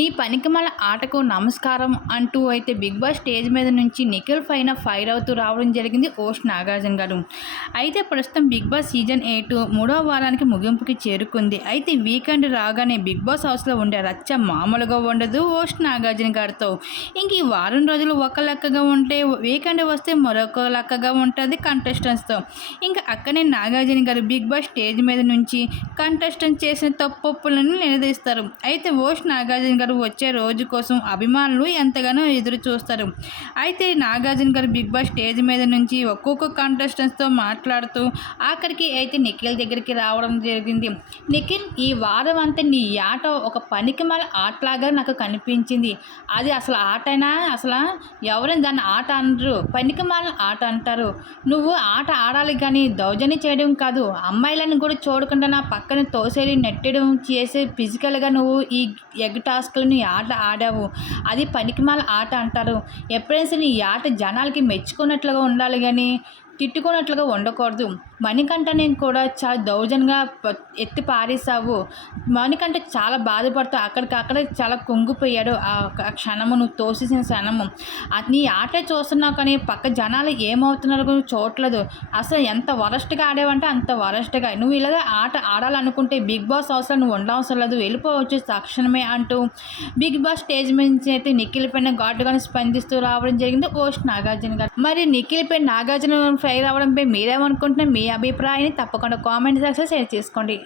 నీ పనికిమల ఆటకు నమస్కారం అంటూ అయితే బిగ్ బాస్ స్టేజ్ మీద నుంచి నిఖిల్ పైన ఫైర్ అవుతూ రావడం జరిగింది ఓష్ నాగార్జున గారు. అయితే ప్రస్తుతం బిగ్ బాస్ సీజన్ ఎయిట్ మూడో వారానికి ముగింపుకి చేరుకుంది. అయితే వీకెండ్ రాగానే బిగ్ బాస్ హౌస్లో ఉండే రచ్చ మామూలుగా ఉండదు ఓష్ నాగార్జున గారితో. ఇంక ఈ వారం రోజులు ఒక లెక్కగా ఉంటే వీకెండ్ వస్తే మరొక లెక్కగా ఉంటుంది కంటెస్టెంట్స్తో ఇంకా అక్కడే నాగార్జున గారు బిగ్ బాస్ స్టేజ్ మీద నుంచి కంటెస్టెంట్ చేసిన తప్పులను నిలదీస్తారు. అయితే ఓష్ నాగార్జున గారు వచ్చే రోజు కోసం అభిమానులు ఎంతగానో ఎదురు చూస్తారు. అయితే నాగార్జున గారు బిగ్ బాస్ స్టేజ్ మీద నుంచి ఒక్కొక్క కంటెస్టెంట్స్తో మాట్లాడుతూ ఆఖరికి అయితే నిఖిల్ దగ్గరికి రావడం జరిగింది. నిఖిల్ ఈ వారం అంతా నీ ఆట ఒక పనికిమాల ఆటలాగా నాకు కనిపించింది. అది అసలు ఆటైనా? అసలు? ఎవరైనా దాన్ని ఆట అనరు? పనికిమాల ఆట అంటారు. నువ్వు ఆట ఆడాలి కానీ దౌర్జన్యం చేయడం కాదు. అమ్మాయిలను కూడా చూడకుండా నా పక్కన తోసేది నెట్టడం చేసే ఫిజికల్గా నువ్వు ఈ ఎగ్ టాస్క్ టాస్క్లని ఆట ఆడావు. అది పనికిమాల ఆట అంటారు. ఎప్పుడైనా సరే ఈ ఆట జనాలకి మెచ్చుకున్నట్లుగా ఉండాలి కానీ తిట్టుకున్నట్లుగా ఉండకూడదు మణికంఠ నేను కూడా చాలా దౌర్జన్యంగా ఎత్తి పారేసావు మణికంఠ చాలా బాధపడుతూ అక్కడికక్కడ చాలా కుంగిపోయాడు ఆ క్షణము. నువ్వు తోసేసిన క్షణము. నీ ఆటే చూస్తున్నావు కానీ పక్క జనాలు ఏమవుతున్నారో కూడా చూడట్లేదు. అసలు ఎంత వరస్ట్గా ఆడావంటే అంత వరస్ట్గా. నువ్వు ఇలాగ ఆట ఆడాలనుకుంటే బిగ్ బాస్ అవసరం నువ్వు ఉండవసరం లేదు. వెళ్ళిపోవచ్చు తక్షణమే అంటూ బిగ్ బాస్ స్టేజ్ నుంచి అయితే నిఖిల్ పైన ఘాటుగానే స్పందిస్తూ రావడం జరిగింది. ఓస్ట్ నాగార్జున గారు. మరి నిఖిల్ పైన నాగార్జున ట్రై అవ్వడంపై మీరేమనుకుంటున్నారు మీ అభిప్రాయాన్ని తప్పకుండా కామెంట్ సెక్షన్ షేర్ చేసుకోండి.